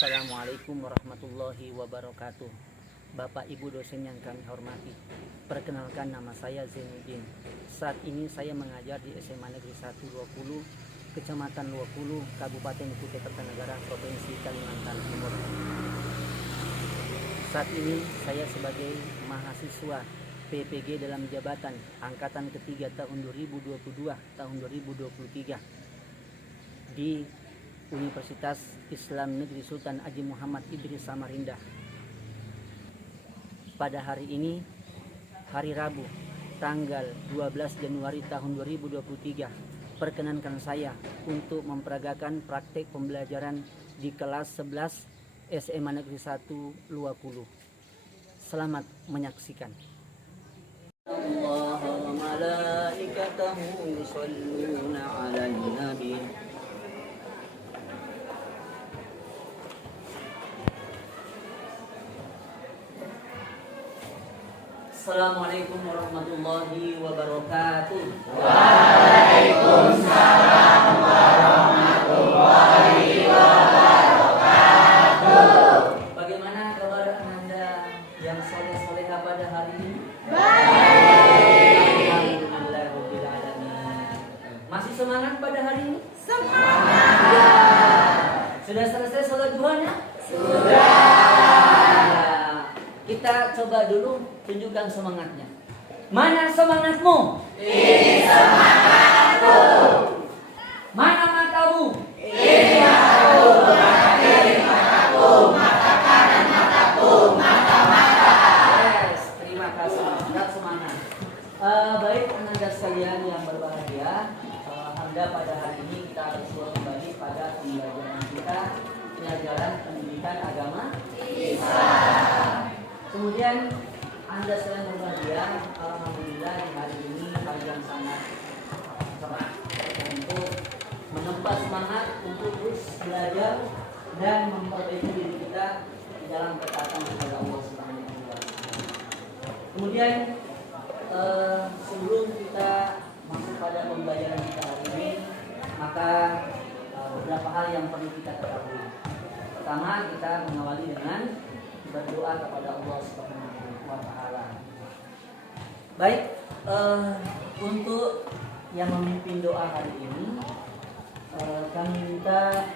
Assalamualaikum warahmatullahi wabarakatuh. Bapak Ibu dosen yang kami hormati, perkenalkan nama saya Zainuddin. Saat ini saya mengajar di SMA Negeri 120, Kecamatan Luakulu, Kabupaten Kutai Kartanegara, Provinsi Kalimantan Timur. Saat ini saya sebagai mahasiswa PPG dalam jabatan angkatan ketiga tahun 2022 tahun 2023 di Universitas Islam Negeri Sultan Haji Muhammad Idris Samarinda. Pada hari ini, hari Rabu, tanggal 12 Januari tahun 2023, perkenankan saya untuk memperagakan praktek pembelajaran di kelas 11 SMA Negeri 1 Luakulu. Selamat menyaksikan. Allah wa malaikatahu yusholluna 'alan nabi. Assalamualaikum warahmatullahi wabarakatuh. Waalaikumsalam warahmatullahi wabarakatuh. Bagaimana kabar Anda yang soleh-soleha pada hari ini? Baik. Alhamdulillahirabbil alamin. Masih semangat pada hari ini? Semangat. Ya. Sudah selesai sholat duhanya? Sudah. Kita coba dulu tunjukkan semangatnya. Mana semangatmu? Ini semangatku. Mana matamu? Ini mataku, mata kiri mataku, mata kanan mataku, mata-mata. Yes, terima kasih. Tetap semangat. Baik Anda sekalian yang berbahagia, Anda pada hari ini kita bersuara kembali pada pembelajaran kita, pelajaran pendidikan agama Islam. Kemudian Anda selain berbahagia, alhamdulillah di hari ini kalian sangat cerah untuk menempa semangat untuk terus belajar dan memperbaiki diri kita di dalam ketaatan kepada Allah Subhanahu wa taala. Kemudian sebelum kita masuk pada pembelajaran kita hari ini, maka beberapa hal yang perlu kita ketahui. Pertama, kita mengawali dengan berdoa kepada Allah Subhanahu wa taala. Baik, untuk yang memimpin doa hari ini kami minta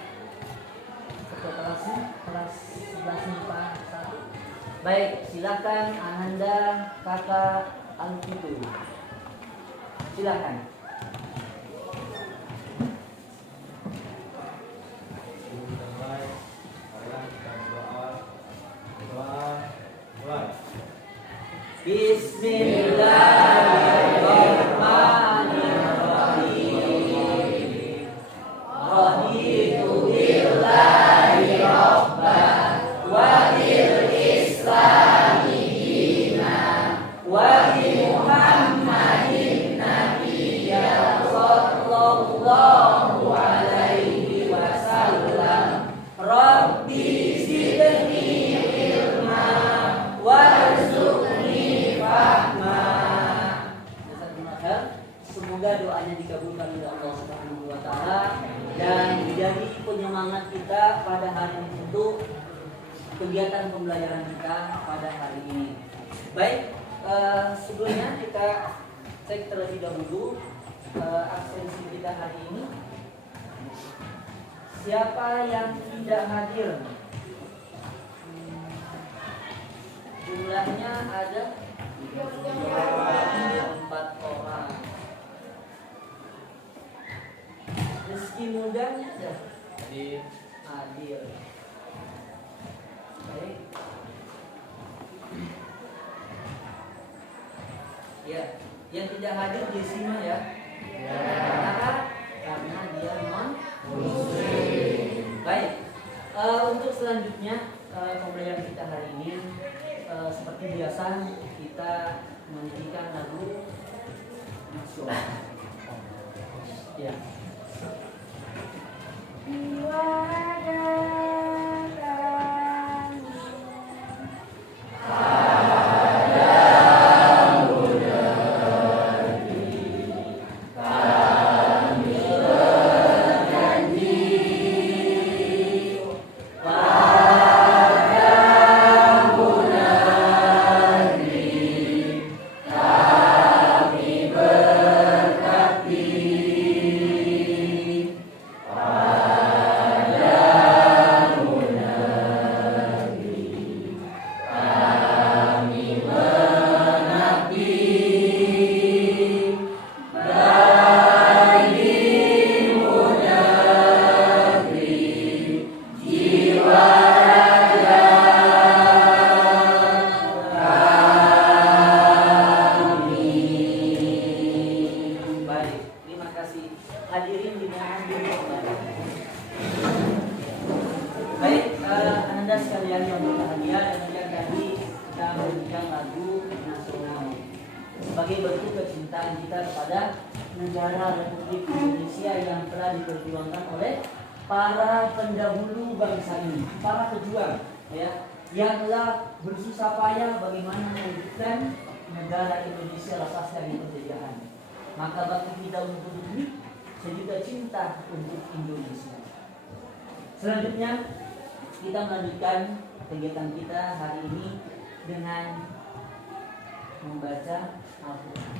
kelas 11 MIPA 1. Baik, silakan Ananda Kakak Alfitu. Silakan. Bismillahirrahmanirrahim. Raditu billahi rabban wa bil islami dinan wa bi Muhammadin nabiyyan sallallahu alaihi wasallam. Rabbi zidni ilma warzuqni fahma. Semoga doanya dikabulkan oleh Allah Subhanahu wa taala dan menjadi penyemangat kita pada hari ini untuk kegiatan pembelajaran kita pada hari ini. Baik, sebelumnya kita cek terlebih dahulu absensi kita hari ini. Siapa yang tidak hadir? Jumlahnya ada 4 orang. Rezeki mudanya ada? Hadir. Baik. Ya, yang tidak hadir Jessica ya. Kenapa? Karena dia non muslim. Baik. Untuk selanjutnya pembelajaran kita hari ini seperti biasa kita menyanyikan lagu nasional. Ya. Bye. kasih hadirin dimohon dulu kembali. Baik, Anda sekalian yang berbahagia, dan yang tadi kita menyanyikan lagu nasional sebagai bentuk kecintaan kita kepada negara Republik Indonesia yang telah diperjuangkan oleh para pendahulu bangsa ini, para pejuang, ya, yang telah bersusah payah bagaimana mewujudkan negara Indonesia lepas dari penjajahan. Maka bagi kita untuk negeri, sejuta cinta untuk Indonesia. Selanjutnya kita melanjutkan kegiatan kita hari ini dengan membaca Al-Quran.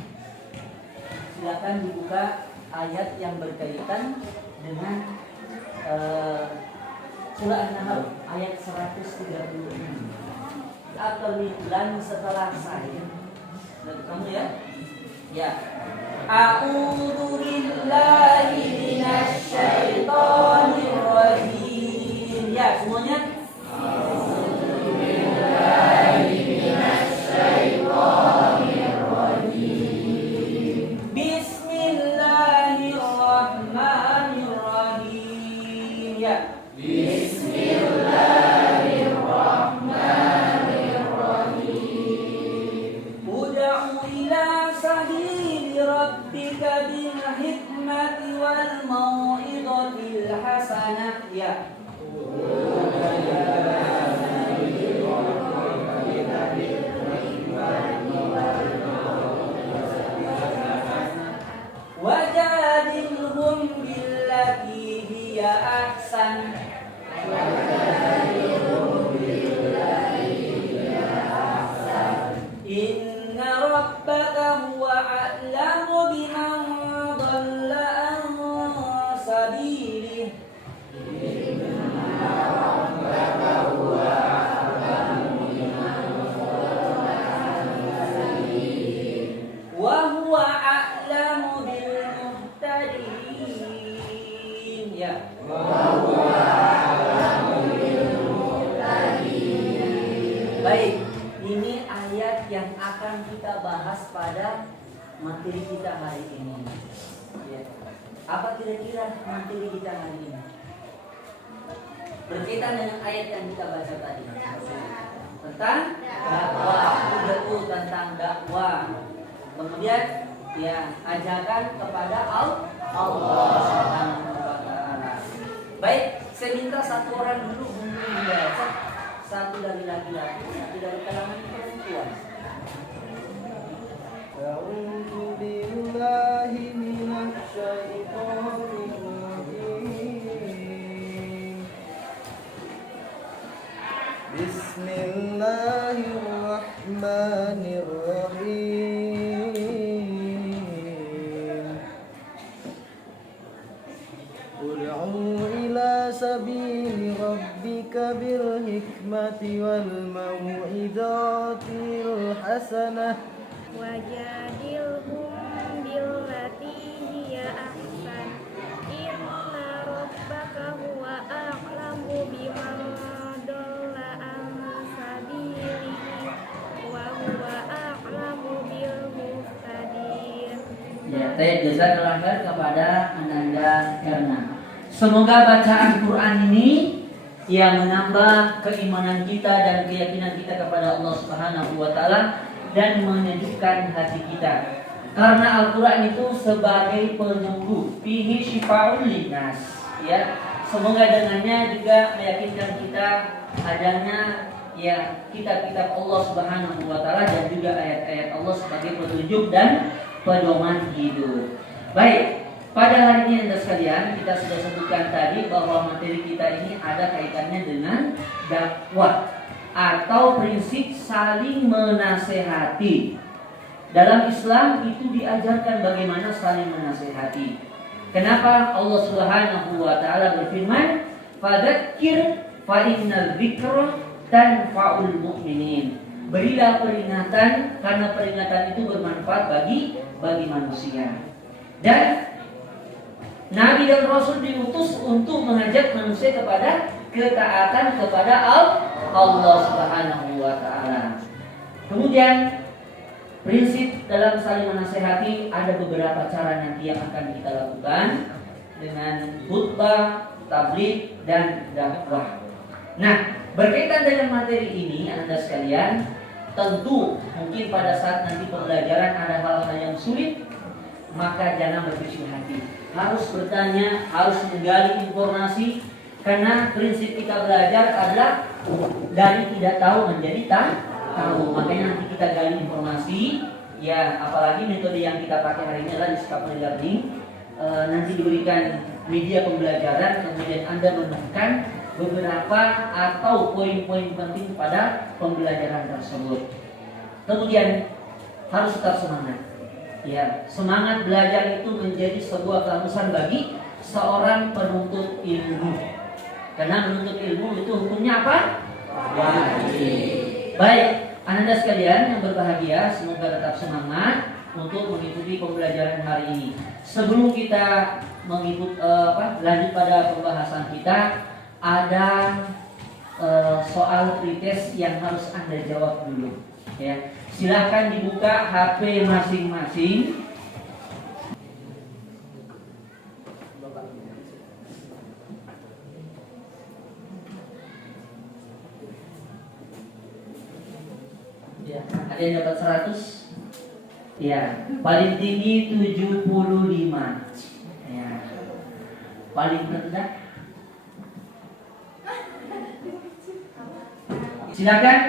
Silakan dibuka ayat yang berkaitan dengan surah An-Nahl ayat 136. Atau lan setelah saya. Dan kamu ya? Ya. A'udzu billahi minasy syaithanir rajim. Ya, semuanya. A'udzu billahi minasy syaithanir rajim. Bismillahirrahmanirrahim. Ya. Bismillahirrahmanirrahim. Ud'u ila sabili rabbika bil hikmati wal mau'izatil hasanah. Ya. Wajadilhum billati hiya ahsan. Inna rabbaka huwa a'lamu biman dhalla an sabilihi. Wa huwa a'lamu bil muhtadin. Ya. Baik, ini ayat yang akan kita bahas pada materi kita hari ini. Ya. Apa kira-kira materi kita hari ini? Berkaitan dengan ayat yang kita baca tadi. Tentang dakwah, tentang dakwah. Kemudian ya, ajakan kepada Allah Subhanahu wa taala. Baik, saya minta satu orang dulu membaca. Satu dari laki-laki, satu dari kalangan perempuan. A'udzu billahi minasy syaithanir rajim. Bismillahirrahmanirrahim. Ud'u ila sabili rabbika bil hikmati wal mau'izatil hasanah. Wajadilhum billati hiya ahsan. Inna rabbaka huwa a'lamu biman dhalla an sabilihi wa huwa a'lamu bil muhtadin. Ya, saya jazakallahu khair kepada Ananda Erna. Semoga bacaan Quran ini yang menambah keimanan kita dan keyakinan kita kepada Allah Subhanahu wa taala dan menyejukkan hati kita. Karena Al-Qur'an itu sebagai penyembuh, fihi syifaa'un linnas, ya. Semoga dengannya juga meyakinkan kita adanya ya kitab-kitab Allah Subhanahu wa taala dan juga ayat-ayat Allah sebagai petunjuk dan pedoman hidup. Baik, pada hari ini Anda sekalian, kita sudah sebutkan tadi bahwa materi kita ini ada kaitannya dengan dakwah atau prinsip saling menasehati. Dalam Islam itu diajarkan bagaimana saling menasehati. Kenapa Allah Subhanahu wa taala berfirman, "Fadzakir fa innal dzikra tanfa'ul mu'minin." Berilah peringatan karena peringatan itu bermanfaat bagi manusia. Dan Nabi dan Rasul diutus untuk mengajak manusia kepada ketaatan kepada Allah Subhanahu wa taala. Kemudian Prinsip dalam saling menasehati ada beberapa cara nanti yang akan kita lakukan dengan khutbah, tabligh, dan dakwah. Nah, berkaitan dengan materi ini, Anda sekalian, tentu mungkin pada saat nanti pembelajaran ada hal-hal yang sulit, maka jangan berkecil hati. Harus bertanya, harus menggali informasi, karena prinsip kita belajar adalah dari tidak tahu menjadi tahu. Makanya nanti kita gali informasi, ya apalagi metode yang kita pakai hari ini adalah discovery learning. Nanti diberikan media pembelajaran, kemudian Anda menemukan beberapa atau poin-poin penting pada pembelajaran tersebut. Kemudian harus tetap semangat. Ya, semangat belajar itu menjadi sebuah keharusan bagi seorang penuntut ilmu. Karena menuntut ilmu itu hukumnya apa? Wajib. Baik, Anda sekalian yang berbahagia, semoga tetap semangat untuk mengikuti pembelajaran hari ini. Sebelum kita lanjut pada pembahasan kita, ada soal pretest yang harus Anda jawab dulu. Ya, silahkan dibuka HP masing-masing. Ya, ada yang dapat 100? Ya, paling tinggi 75. Ya. Paling rendah? Silakan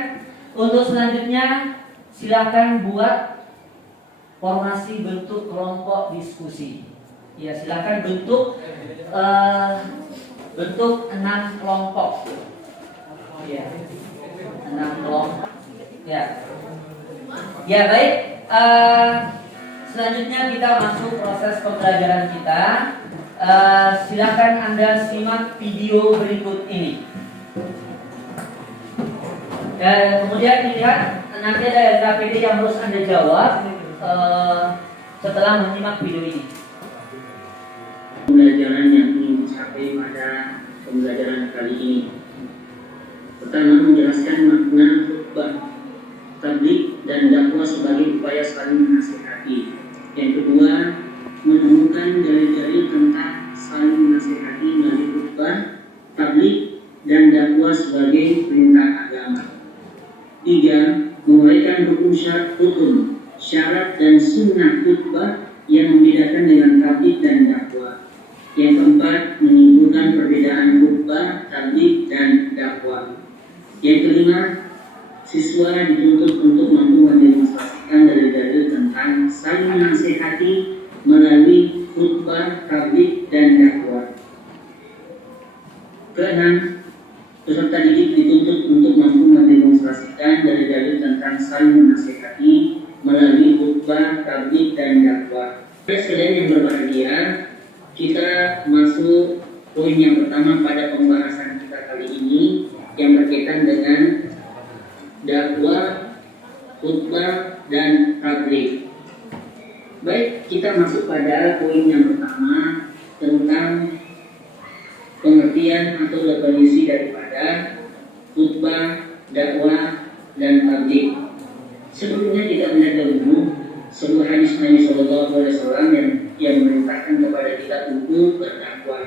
untuk selanjutnya, silakan buat formasi bentuk kelompok diskusi. Ya, silakan bentuk 6 kelompok. Ya, 6 kelompok. Ya baik. Selanjutnya kita masuk proses pembelajaran kita. Silakan Anda simak video berikut ini. Dan kemudian dilihat nanti ada LKPD yang harus Anda jawab setelah menyimak video ini. Pembelajaran yang ingin dicapai pada pembelajaran kali ini. Pertama, menjelaskan makna khutbah, tabligh, dan dakwah sebagai upaya saling menasihati. Yang kedua, menemukan dalil-dalil tentang saling menasihati melalui khutbah, tabligh, dan dakwah sebagai perintah agama. 3. Menguraikan hukum, syarat, dan sunnah khutbah yang membedakan dengan tabligh dan dakwah. Yang keempat, menyimpulkan perbedaan khutbah, tabligh, dan dakwah. Yang kelima, siswa dituntut untuk mampu mendemonstrasikan dalil-dalil tentang saling menasihati melalui khutbah, tabligh, dan dakwah. Keenam, peserta didik dituntut untuk mampu mendemonstrasikan dalil-dalil tentang saling menasihati melalui khutbah, tabligh, dan dakwah. Sekalian yang berbahagia, kita masuk poin yang pertama pada pembahasan kita kali ini yang berkaitan dengan dakwah, khutbah, dan tabligh. Baik, kita masuk pada poin yang pertama tentang pengertian atau definisi daripada khutbah, dakwah, dan tabligh. Sebelumnya kita melihat dulu sebuah hadis Nabi SAW yang memerintahkan kepada kita untuk berdakwah.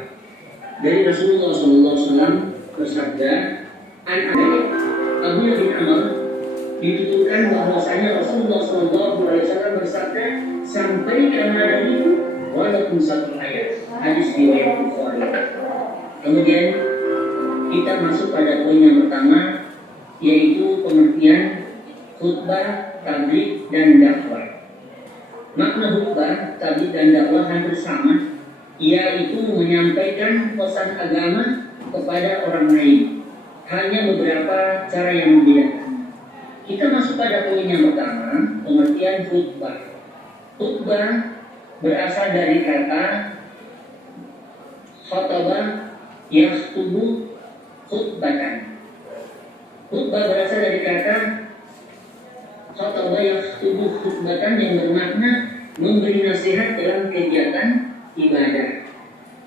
Dari Rasulullah SAW bersabda, Abu bin Amr dituturkan bahwasanya Rasulullah SAW bersabda, sampaikan hadis walaupun satu ayat. Hadis riwayat Bukhari. Kemudian kita masuk pada poin yang pertama, yaitu pengertian khutbah, tabligh, dan dakwah. Makna khutbah, tabligh, dan dakwah hampir sama, yaitu menyampaikan pesan agama kepada orang lain. Hanya beberapa cara yang membedakan. Kita masuk pada poin yang pertama, pengertian khutbah. Khutbah berasal dari kata khataba yakhtubu khutbatan. Khutbah berasal dari kata khataba yakhtubu khutbatan yang bermakna memberi nasihat dalam kegiatan ibadah.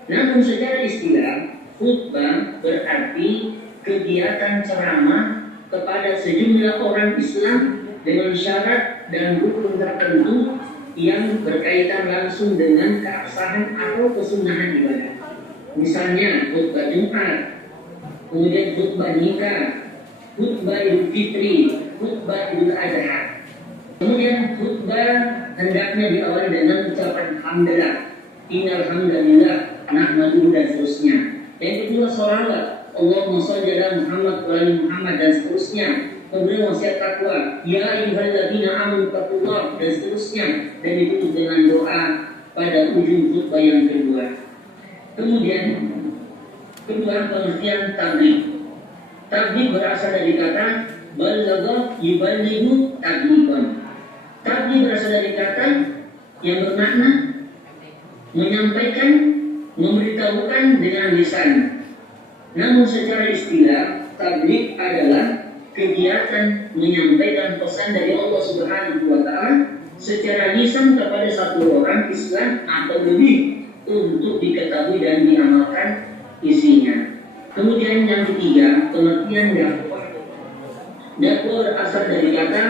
Namun secara istilah, khutbah berarti kegiatan ceramah kepada sejumlah orang Islam dengan syarat dan rukun tertentu yang berkaitan langsung dengan keabsahan atau kesunahan ibadah. Misalnya khutbah Jumat, kemudian khutbah nikah, khutbah Idul Fitri, khutbah Idul Adha. Kemudian khutbah hendaknya diawali dengan ucapan hamdalah, innal hamdalillah, nahmaduhu dan seterusnya. Yang kedua sholawat, Allahumma sholli ala Muhammad wa ali Muhammad dan seterusnya. Kemudian wasiat takwa, ya ayyuhalladzina amanu taqullah dan seterusnya, dan ditutup dengan doa pada ujung khutbah yang kedua. Kemudian kedua pengertian tabligh. Tabligh berasal dari kata balagha yuballighu tablighan. Tabligh berasal dari kata yang bermakna menyampaikan, memberitahukan dengan lisan. Namun secara istilah tabligh adalah kegiatan menyampaikan pesan dari Allah Subhanahu wa taala secara lisan kepada satu orang Islam atau lebih untuk diketahui dan diamalkan isinya. Kemudian yang ketiga, pengertian dakwah. Dakwah berasal dari kata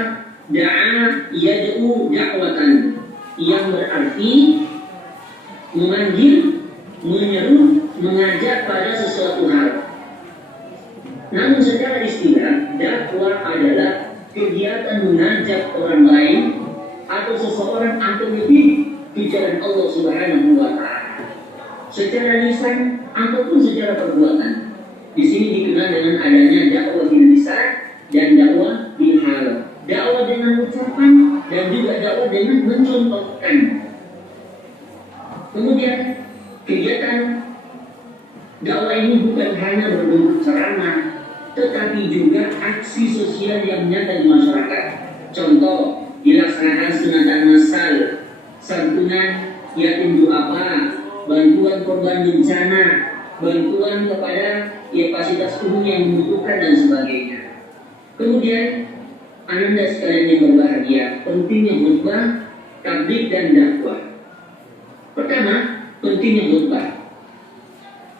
da'a yad'u da'watan, yang berarti memanggil, menyeru, mengajak pada sesuatu hal. Namun secara istilah, dakwah adalah kegiatan mengajak orang lain atau seseorang atau lebih ke jalan Allah Subhanahu wa taala secara lisan ataupun secara perbuatan. Di sini dikenal dengan adanya dakwah bil lisan dan dakwah bil hal. Dakwah dengan ucapan dan juga dakwah dengan mencontohkan. Kemudian kegiatan dakwah ini bukan hanya berbentuk ceramah, tetapi juga aksi sosial yang nyata di masyarakat. Contoh, dilaksanakan sunatan massal, santunan yatim duafa, bantuan korban bencana, bantuan kepada fasilitas umum yang membutuhkan dan sebagainya. Kemudian, Anda sekalian yang berbahagia, pentingnya khutbah, tabligh dan dakwah. Pertama, pentingnya khutbah.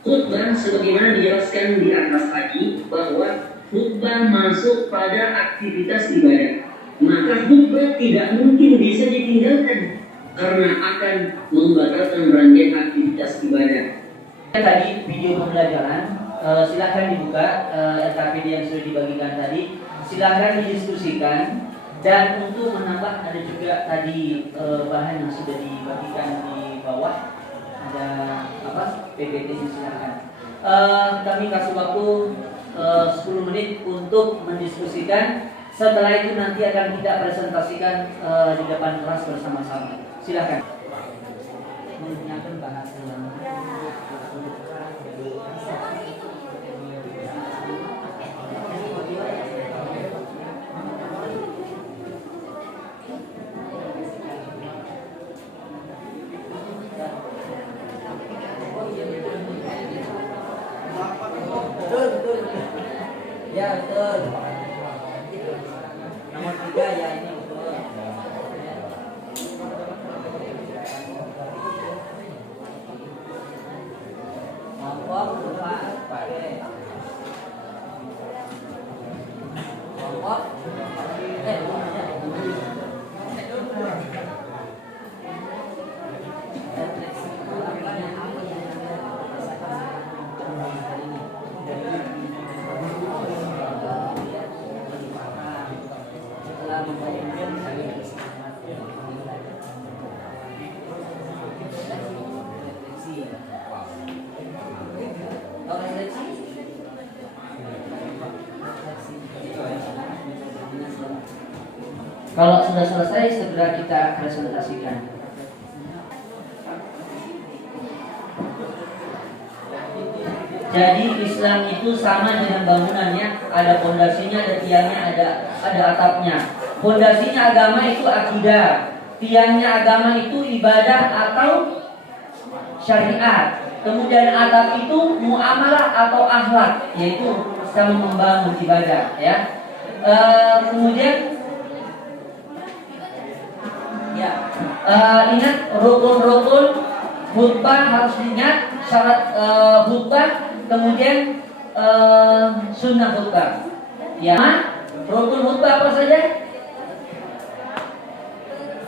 Khutbah sebagaimana dijelaskan di atas tadi bahwa khutbah masuk pada aktivitas ibadah. Maka khutbah tidak mungkin bisa ditinggalkan karena akan membatalkan rangkaian aktivitas ibadah. Tadi video pembelajaran, silakan dibuka RKPD yang sudah dibagikan tadi, silakan didiskusikan, dan untuk menambah ada juga tadi bahan yang sudah dibagikan di bawah. Ada PPT-nya, silakan. Kami kasih waktu 10 menit untuk mendiskusikan. Setelah itu nanti akan kita presentasikan di depan kelas bersama-sama. Silakan. Menggunakan bahasa betul. Ya betul. Nomor 3 ya ini betul. Kelompok lupa pakai kelompok Kalau sudah selesai, segera kita presentasikan. Jadi Islam itu sama dengan bangunannya, ada pondasinya, ada tiangnya, ada atapnya. Pondasinya agama itu akidah, tiangnya agama itu ibadah atau syariat. Kemudian atap itu muamalah atau akhlak, yaitu sama membangun ibadah, ya. Kemudian ingat rukun-rukun khutbah harus diingat, syarat khutbah, kemudian sunnah khutbah. Ya, rukun khutbah apa saja?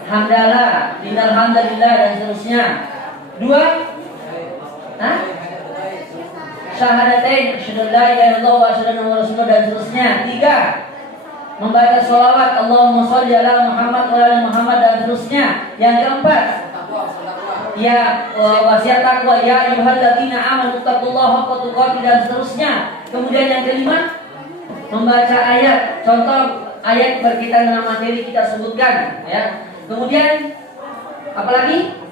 hamdalah, innal hamdalillah dan seterusnya. 2, syahadatain, asyhadu an la ilaha illallah wa asyhadu anna rasulullah dan seterusnya. 3, membaca sholawat Allahumma sholli ala Muhammad wa ala Muhammad dan seterusnya. Yang keempat, ya wasiat takwa, ya ayyuhalladzina amanu taqullaha haqqa tuqatih dan seterusnya. Kemudian yang kelima, membaca ayat, contoh ayat berkaitan dengan materi kita sebutkan, ya. Kemudian apalagi?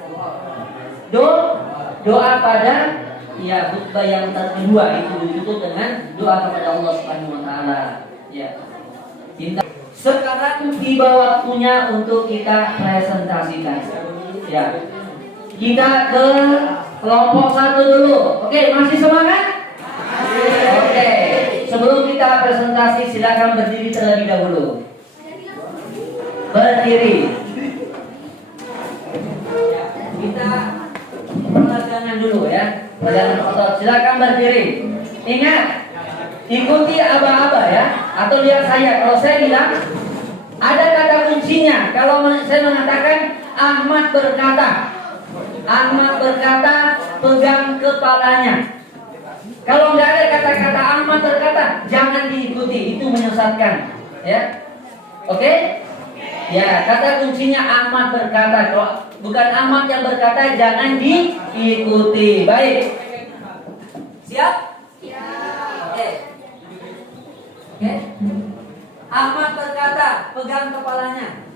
Doa pada ya khutbah yang kedua itu ditutup dengan doa kepada Allah Subhanahu wa taala, ya. Sekarang tiba waktunya untuk kita presentasikan. Ya. Kita ke kelompok 1 dulu. Oke, masih semangat? Oke. Sebelum kita presentasi, silakan berdiri terlebih dahulu. Berdiri. Kita peragangan dulu ya. Peragangan otot. Silakan berdiri. Ingat, ikuti aba-aba ya. Atau lihat saya. Kalau saya bilang ada kata kuncinya. Kalau saya mengatakan Ahmad berkata, pegang kepalanya. Kalau nggak ada kata-kata Ahmad berkata, jangan diikuti, itu menyesatkan. Ya, oke? Ya, kata kuncinya Ahmad berkata. Kalau bukan Ahmad yang berkata, jangan diikuti. Baik. Siap? Siap. Oke. Ahmad berkata, pegang kepalanya.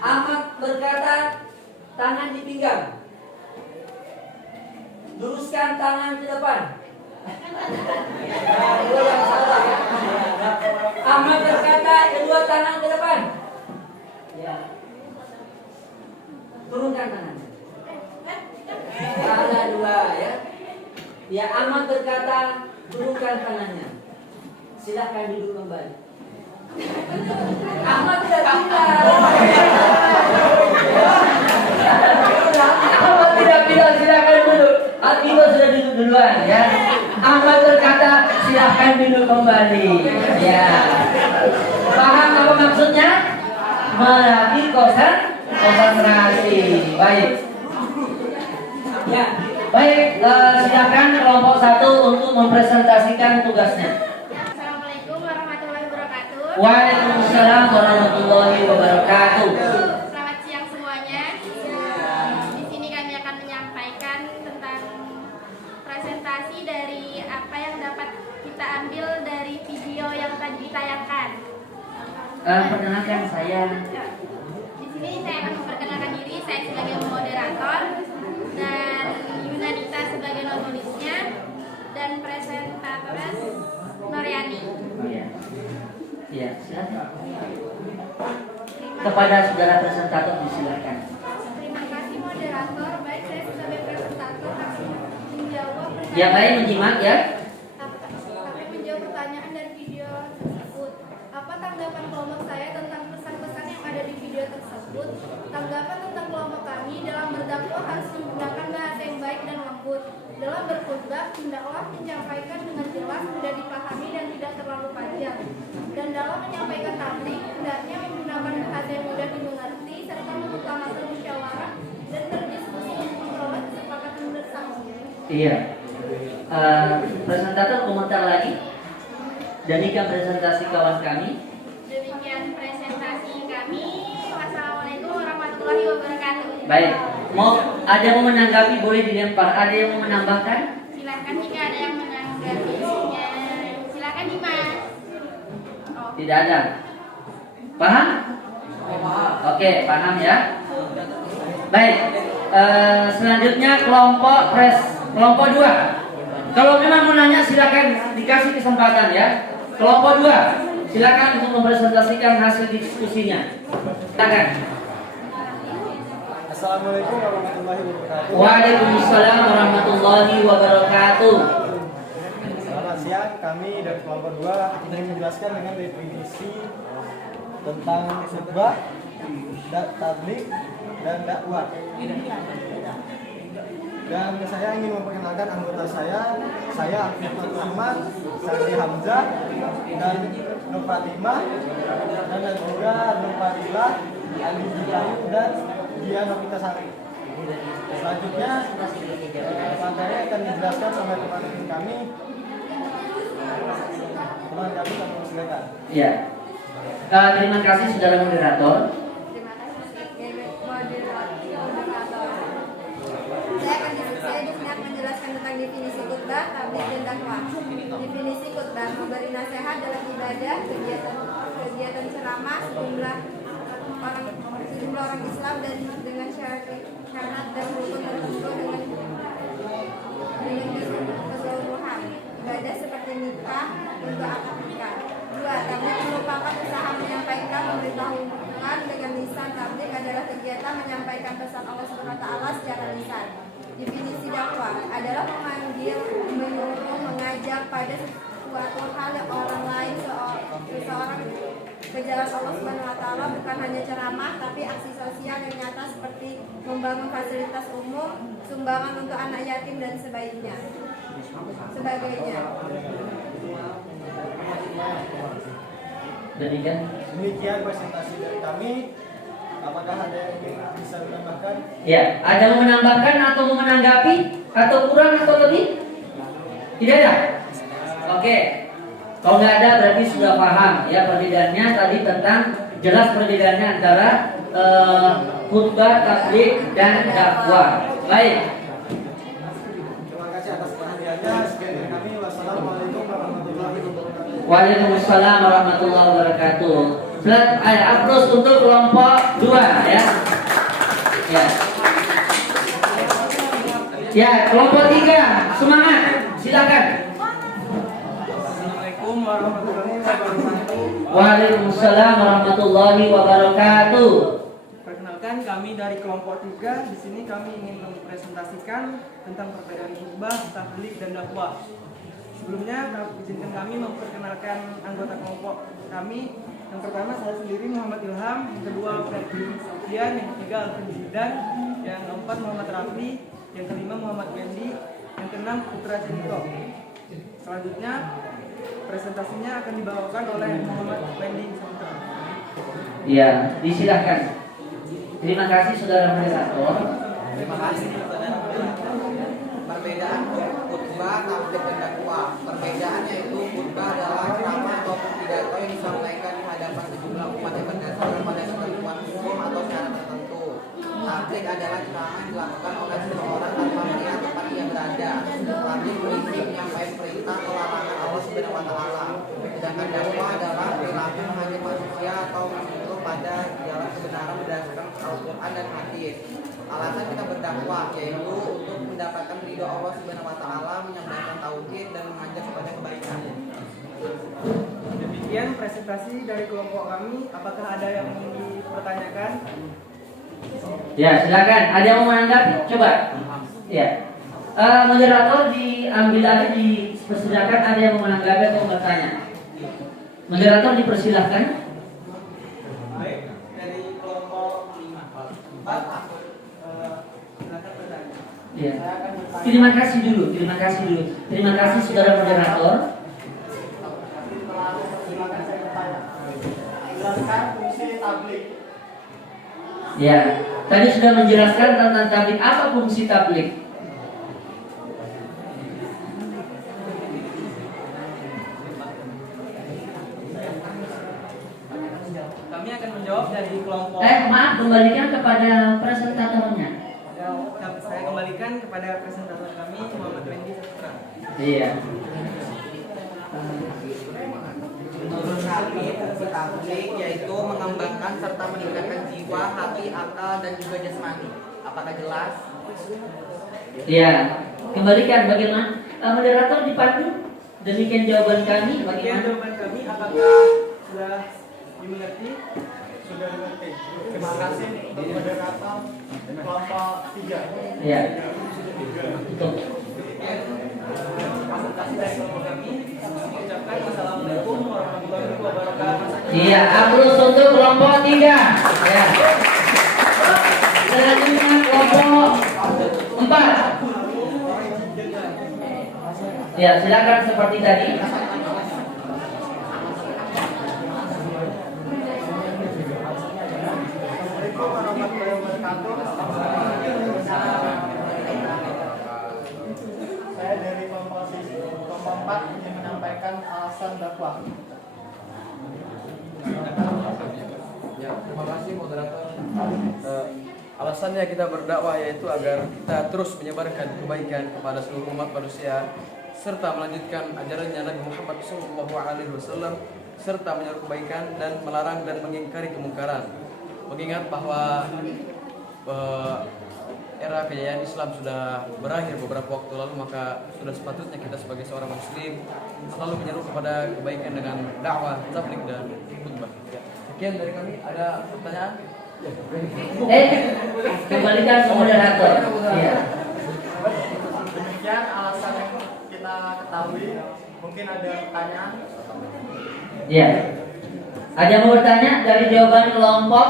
Ahmad berkata, tangan di pinggang. Luruskan tangan ke depan. Yang salah. Ahmad berkata, kedua tangan ke depan. Ya. Turunkan tangannya. Salah 2 ya. Ya, Ahmad berkata, turunkan tangannya. Silakan duduk kembali. Ahmad tidak bilang. Ahmad tidak bilang silakan duduk. Atiba sudah duduk duluan ya. Ahmad berkata silakan duduk kembali. Ya. Paham apa maksudnya? Melatih konsentrasi. Baik. Ya. Baik, silakan kelompok 1 untuk mempresentasikan tugasnya. Assalamualaikum warahmatullahi wabarakatuh. Waalaikumsalam warahmatullahi wabarakatuh. Selamat siang semuanya. Di sini kami akan menyampaikan tentang presentasi dari apa yang dapat kita ambil dari video yang tadi ditayangkan. Perkenalkan saya. Di sini saya akan memperkenalkan diri. Saya sebagai moderator dan Yunanita sebagai notulisnya dan presentator Noryani. Ya, silakan. Kepada saudara presentator disilakan. Terima kasih moderator. Baik, saya sebagai presentator akan menjawab Yang lain menyimak ya. akan menjawab pertanyaan dari video tersebut. Apa tanggapan kelompok saya tentang pesan-pesan yang ada di video tersebut? Tanggapan tentang kelompok kami dalam berdakwah harus menggunakan bahasa yang baik dan lembut. Dalam berkhutbah, hendaklah menyampaikan dengan jelas, mudah dipahami dan tidak terlalu panjang. Dan dalam menyampaikan tabligh, hendaknya menggunakan bahasa yang mudah dimengerti serta mengutamakan musyawarah dan berdiskusi untuk memperoleh kesepakatan bersama. Iya. Presentator komentar lagi. Demikian presentasi kawan kami. Demikian presentasi kami. Wassalamualaikum warahmatullahi wabarakatuh. Baik. Ada yang mau menanggapi boleh dilempar. Ada yang mau menambahkan? Silakan jika ada yang menanggapinya. Silakan Dimas. Tidak ada. Paham? Oke, paham ya. Baik. Selanjutnya kelompok 2. Kalau memang mau nanya silakan dikasih kesempatan ya. Kelompok 2, silakan untuk mempresentasikan hasil diskusinya. Silakan. Assalamualaikum warahmatullahi wabarakatuh. Waalaikumsalam warahmatullahi wabarakatuh. Selamat siang, kami dari kelompok 2 ingin menjelaskan dengan definisi tentang khutbah, tabligh, dan dakwah. Dan saya ingin memperkenalkan anggota saya Alfian Ahmad, Sari Hamzah, dan Nur Fatimah, dan juga Nur Fadilah, Ali Jidayu dan Dia Novitasari. Selanjutnya materi akan dijelaskan oleh teman kami. Teman kami akan silakan. Ya. Terima kasih saudara moderator. Terima kasih moderator. Saya di sini akan menjelaskan tentang definisi khutbah, tabligh dan dakwah. Definisi khutbah memberi nasihat dalam ibadah, kegiatan ceramah sejumlah orang Islam dan dengan syarat dan rukun tertentu dengan keseluruhan ibadah seperti nikah hingga akad nikah. 2. Tabligh merupakan usaha menyampaikan, memberitahukan dengan lisan. Tabligh adalah kegiatan menyampaikan pesan Allah SWT secara lisan. Definisi dakwah adalah memanggil, menyuruh, mengajak pada suatu hal yang orang lain seseorang ke jalan Allah SWT, bukan hanya ceramah tapi aksi sosial yang nyata seperti membangun fasilitas umum, sumbangan untuk anak yatim dan sebagainya. Demikian presentasi dari kami. Apakah ada yang bisa menambahkan? Ya, ada yang menambahkan atau mau menanggapi atau kurang atau lebih? Tidak ada? Oke. Kalau nggak ada berarti sudah paham ya perbedaannya tadi tentang jelas perbedaannya antara khutbah, tabligh dan dakwah. Baik. Terima kasih atas perhatiannya. Sekian dari kami. Wassalamualaikum warahmatullahi wabarakatuh. Waalaikumsalam warahmatullahi wabarakatuh. Selat aplaus untuk kelompok 2 ya. Ya. Ya, kelompok 3 semangat. Silakan. Assalamualaikum warahmatullahi wabarakatuh. Waalaikumsalam warahmatullahi wabarakatuh. Perkenalkan, kami dari kelompok 3. Di sini kami ingin mempresentasikan tentang perbedaan khutbah, tabligh dan dakwah. Sebelumnya, izinkan kami memperkenalkan anggota kelompok kami. Yang pertama saya sendiri Muhammad Ilham, yang kedua Freddy Sofian, yang ketiga Alvin Zidan, yang keempat Muhammad Rafli, yang kelima Muhammad Wendy, yang keenam Putra Jeniko. Selanjutnya presentasinya akan dibawakan oleh Muhammad Wendy Sofian. Ya, disilahkan. Terima kasih saudara moderator. Terima kasih saudara. Perbedaan khutbah, tabligh dan dakwah. Perbedaan yaitu khutbah adalah ceramah atau pidato yang disampaikan di hadapan sejumlah umat yang berdasarkan pada ketentuan hukum atau syarat tertentu. Tabligh adalah ceramah yang dilakukan oleh seseorang tanpa melihat tempat ia berada. Tabligh berisi menyampaikan perintah atau larangan Allah Subhanahu wa Ta'ala. Sedangkan dakwah adalah perilaku mengajak manusia atau menuntut pada jalan kebenaran berdasarkan Al-Quran dan hadis. Alasan kita berdakwah yaitu untuk mendapatkan ridho Allah Subhanahu wa Ta'ala, menyampaikan tauhid dan mengajak kepada kebaikan. Demikian presentasi dari kelompok kami. Apakah ada yang ingin dipertanyakan? Ya, silakan. Ada yang mau menanggapi? Coba. Ya. Moderator diambil alih, dipersilakan. Ada yang mau menanggapi atau bertanya? Moderator dipersilahkan. Baik, dari kelompok 4 silakan bertanya. Ya. Terima kasih dulu. Terima kasih saudara moderator. Silakan saya bertanya. Jelaskan fungsi tabligh. Ya, tadi sudah menjelaskan tentang tabligh. Apa fungsi tabligh? Kami akan menjawab dari kelompok. Maaf, kembalikan kepada presentatornya. Saya kembalikan kepada presentator kami Muhammad Wendy Sofian. Iya. Menurut kami, fungsi tabligh yaitu mengembangkan serta meningkatkan jiwa, hati, akal, dan juga jasmani. Apakah jelas? Iya. Kembalikan bagaimana? Moderator dipandu. Demikian jawaban kami. Bagian Bagaimana? jawaban kami, apakah sudah dimengerti? Sudah dimengerti. Terima kasih moderator kelompok 3. Iya. Untuk Presentasi dari kelompok kami. Mengucapkan Assalamualaikum warahmatullahi wabarakatuh. Iya, aplaus untuk kelompok 3. Ya. Selanjutnya kelompok 4. Ya, silakan seperti tadi. dakwah. Ya, terima kasih moderator. Alasannya kita berdakwah yaitu agar kita terus menyebarkan kebaikan kepada seluruh umat manusia serta melanjutkan ajarannya Nabi Muhammad SAW serta menyeru kebaikan dan melarang dan mengingkari kemungkaran. Mengingat bahwa era kejayaan Islam sudah berakhir beberapa waktu lalu, maka sudah sepatutnya kita sebagai seorang muslim selalu menyeru kepada kebaikan dengan dakwah, tabligh dan khutbah. Ya. Sekian dari kami. Ada pertanyaan? Kembalikan ke moderator. Iya. Demikian alasan yang kita ketahui. Mungkin ada pertanyaan? Iya. Ada yang mau bertanya dari jawaban kelompok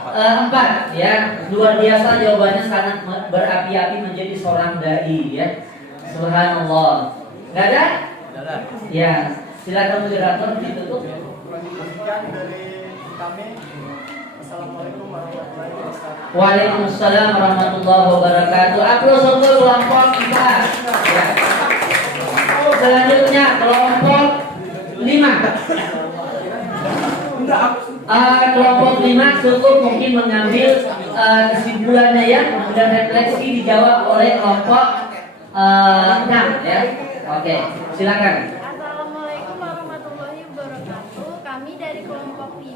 4 ya. Luar biasa jawabannya, sangat berapi-api menjadi seorang dai ya. Subhanallah. Enggak ada? Ada. Ya, silakan moderator ditutup. Demikian dari kami. Assalamualaikum warahmatullahi wabarakatuh. Waalaikumsalam warahmatullahi wabarakatuh. Aplaus untuk kelompok 4. Ya. Selanjutnya kelompok 5. Kelompok 5 cukup mungkin mengambil kesimpulannya ya, dan refleksi dijawab oleh kelompok 6 ya. Oke, silakan. Assalamualaikum warahmatullahi wabarakatuh. Kami dari kelompok 5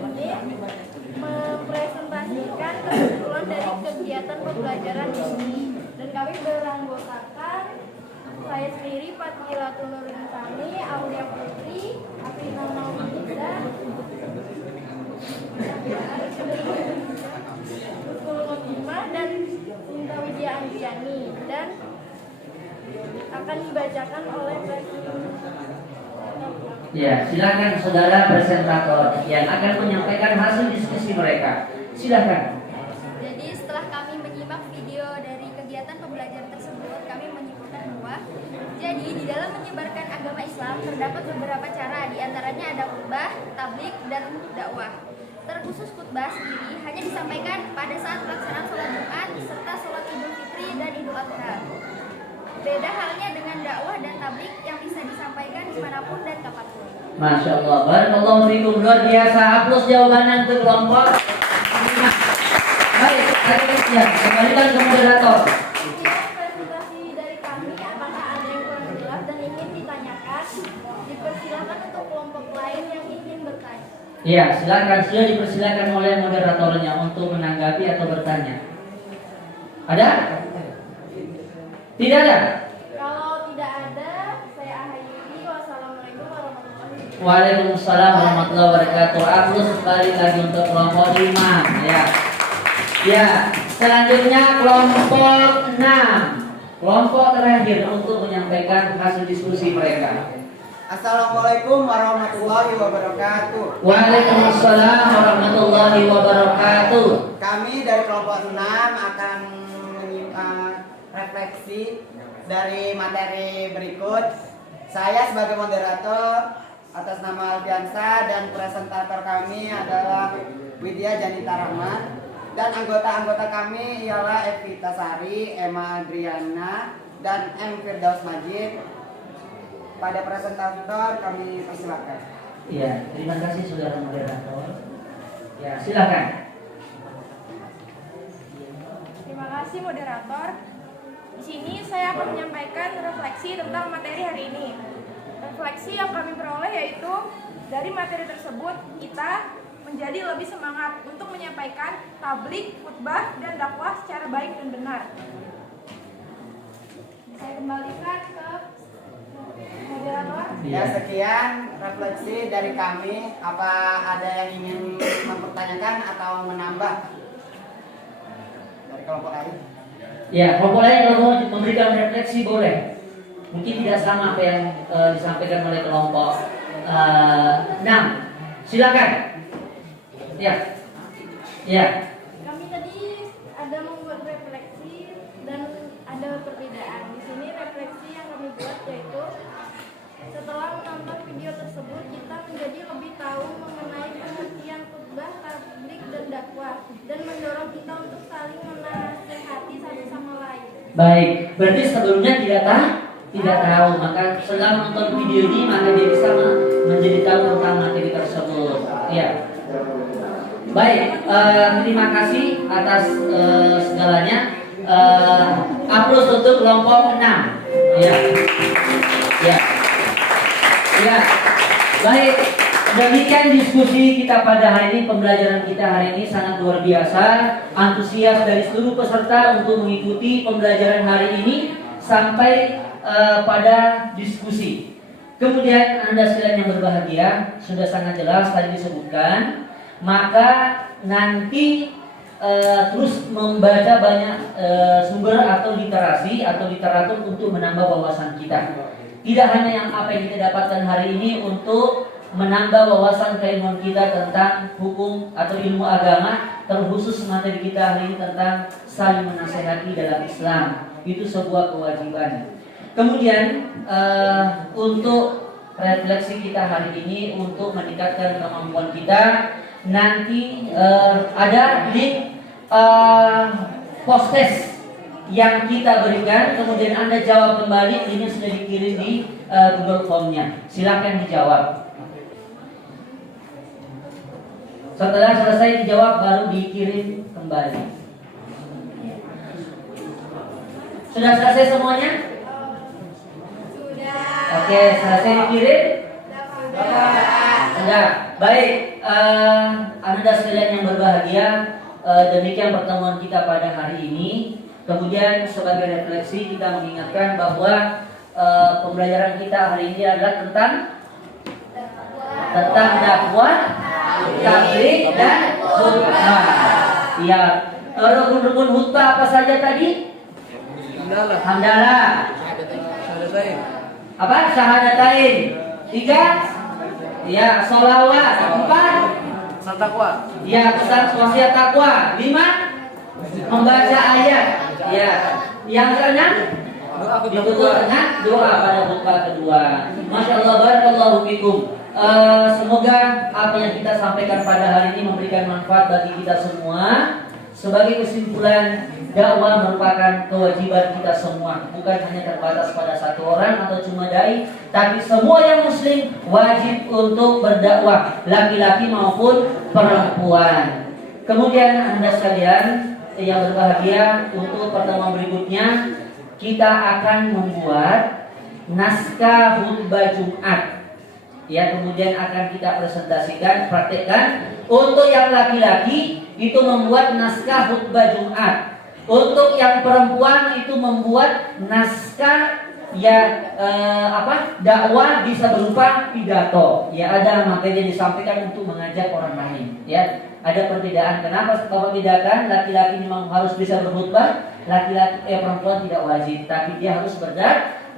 ingin mempresentasikan kesimpulan dari kegiatan pembelajaran ini. Dan kami beranggotakan saya sendiri, Fathilatul Nurin Sani, Aulia Putri, Afrina Maulida, Lutful Khotimah, dan Sinta Widya Andriani, dan akan dibacakan oleh Presiden. Ya, silakan saudara presentator yang akan menyampaikan hasil diskusi mereka. Silakan. Jadi setelah kami menyimak video dari kegiatan pembelajaran tersebut, kami menyimpulkan bahwa jadi di dalam menyebarkan agama Islam terdapat beberapa cara, diantaranya ada khutbah, tabligh, dan dakwah. Terkhusus khutbah sendiri hanya disampaikan pada saat pelaksanaan sholat Jumat serta sholat Idul Fitri dan Idul Adha. Beda halnya dengan dakwah dan tabligh yang bisa disampaikan dimanapun dan kapanpun. Masya Allah, barakallahu fikum, luar biasa. Aplaus jawabannya untuk kelompok 5. Baik, ya, kembalikan ke moderator. Sekian presentasi dari kami. Apakah ada yang kurang jelas dan ingin ditanyakan? Dipersilakan untuk kelompok lain yang ingin bertanya. Ya, silakan, sudah dipersilakan oleh moderatornya untuk menanggapi atau bertanya. Ada? Tidak ada? Kalau tidak ada, saya akhiri. Wassalamualaikum warahmatullahi wabarakatuh. Waalaikumsalam warahmatullahi wabarakatuh. Aplaus sekali lagi untuk kelompok 5 ya. Ya, selanjutnya kelompok 6. Kelompok terakhir untuk menyampaikan hasil diskusi mereka. Assalamualaikum warahmatullahi wabarakatuh. Waalaikumsalam warahmatullahi wabarakatuh. Kami dari kelompok 6 akan menyimak refleksi dari materi berikut. Saya sebagai moderator atas nama Alfiansa dan presentator kami adalah Widya Janita Rahman, dan anggota-anggota kami ialah Evita Sari, Emma Adriana, dan M. Firdaus Majid. Pada presentator kami persilakan. Ya, terima kasih saudara moderator. Ya, silakan. Terima kasih moderator. Di sini saya akan menyampaikan refleksi tentang materi hari ini. Refleksi yang kami peroleh yaitu dari materi tersebut kita menjadi lebih semangat untuk menyampaikan tabligh, khutbah, dan dakwah secara baik dan benar. Saya kembalikan ke moderator. Ya, sekian refleksi dari kami. Apa ada yang ingin mempertanyakan atau menambah dari kelompok lain? Ya, kelompok lain kalau mau memberikan refleksi boleh. Mungkin tidak sama apa yang disampaikan oleh kelompok 6. Silakan. Ya. Ya. Kami tadi ada membuat refleksi dan ada perbedaan. Di sini refleksi yang kami buat yaitu setelah menonton video tersebut kita menjadi lebih tahu mengenai pengertian khutbah, tabligh, dan dakwah, dan mendorong kita untuk saling menasehati satu sama lain. Baik, berarti sebelumnya tidak tidak tahu. Maka setelah menonton video ini maka dia bisa menjadi tahu tentang materi tersebut. Ya. Baik, terima kasih atas segalanya. Aplaus untuk kelompok 6. Ya. Ya. Ya. Baik, demikian diskusi kita pada hari ini. Pembelajaran kita hari ini sangat luar biasa. Antusias dari seluruh peserta untuk mengikuti pembelajaran hari ini sampai pada diskusi. Kemudian Anda sekalian yang berbahagia, sudah sangat jelas tadi disebutkan. Maka nanti terus membaca banyak sumber atau literasi atau literatur untuk menambah wawasan kita. Tidak hanya yang apa yang kita dapatkan hari ini untuk menambah wawasan keilmuan kita tentang hukum atau ilmu agama, terkhusus materi kita hari ini tentang saling menasehati dalam Islam. Itu sebuah kewajiban. Kemudian untuk refleksi kita hari ini untuk meningkatkan kemampuan kita, nanti ada link post-test yang kita berikan, kemudian Anda jawab kembali. Ini sudah dikirim di Google Form-nya. Silakan dijawab. Setelah selesai dijawab baru dikirim kembali. Sudah selesai semuanya? Sudah. Oke, selesai dikirim? Sudah. Baik, Anda sekalian yang berbahagia, demikian pertemuan kita pada hari ini. Kemudian sebagai refleksi kita mengingatkan bahwa pembelajaran kita hari ini adalah tentang dakwah, tabligh dan khutbah. Ya, rukun-rukun khutbah apa saja tadi? Hamdalah. Syahadatain. Apa? Syahadatain. 3. Ya, sholawat. 4. Pesan takwa. Ya, pesan wasiat takwa. 5. Membaca ayat. Ya. Yang keenam, ditutup dengan doa pada khutbah kedua. Masya Allah, barakallahu fikum. Semoga apa yang kita sampaikan pada hari ini memberikan manfaat bagi kita semua. Sebagai kesimpulan, dakwah merupakan kewajiban kita semua, bukan hanya terbatas pada satu orang atau cuma dai, tapi semua yang muslim wajib untuk berdakwah, laki-laki maupun perempuan. Kemudian Anda sekalian yang berbahagia, untuk pertemuan berikutnya kita akan membuat naskah khutbah Jumat. Ya, kemudian akan kita presentasikan, praktekkan. Untuk yang laki-laki itu membuat naskah khutbah Jumat. Untuk yang perempuan itu membuat naskah dakwah bisa berupa pidato. Ya, ada materi yang disampaikan untuk mengajak orang lain. Ya, ada perbedaan. Kenapa membedakan? Laki-laki memang harus bisa berkhutbah, perempuan tidak wajib, tapi dia harus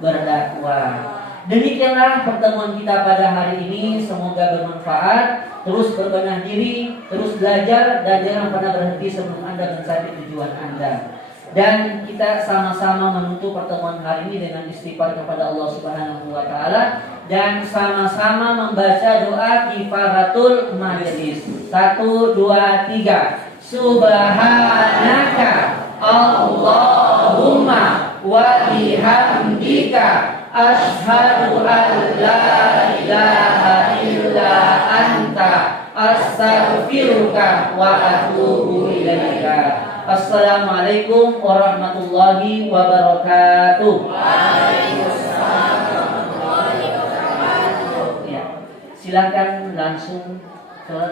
berdakwah. Demikianlah pertemuan kita pada hari ini. Semoga bermanfaat. Terus berbenah diri, terus belajar, dan jangan pernah berhenti sebelum Anda mencapai tujuan Anda. Dan kita sama-sama menutup pertemuan hari ini dengan istighfar kepada Allah Subhanahu wa taala dan sama-sama membaca doa kifaratul majlis. 1, 2, 3. Subhanaka Allahumma wa bihamdika asyhadu an la ilaha illa anta astaghfiruka wa atubu ilaika. Assalamualaikum warahmatullahi wabarakatuh. Waalaikumsalam warahmatullahi wabarakatuh. Ya, silakan langsung ke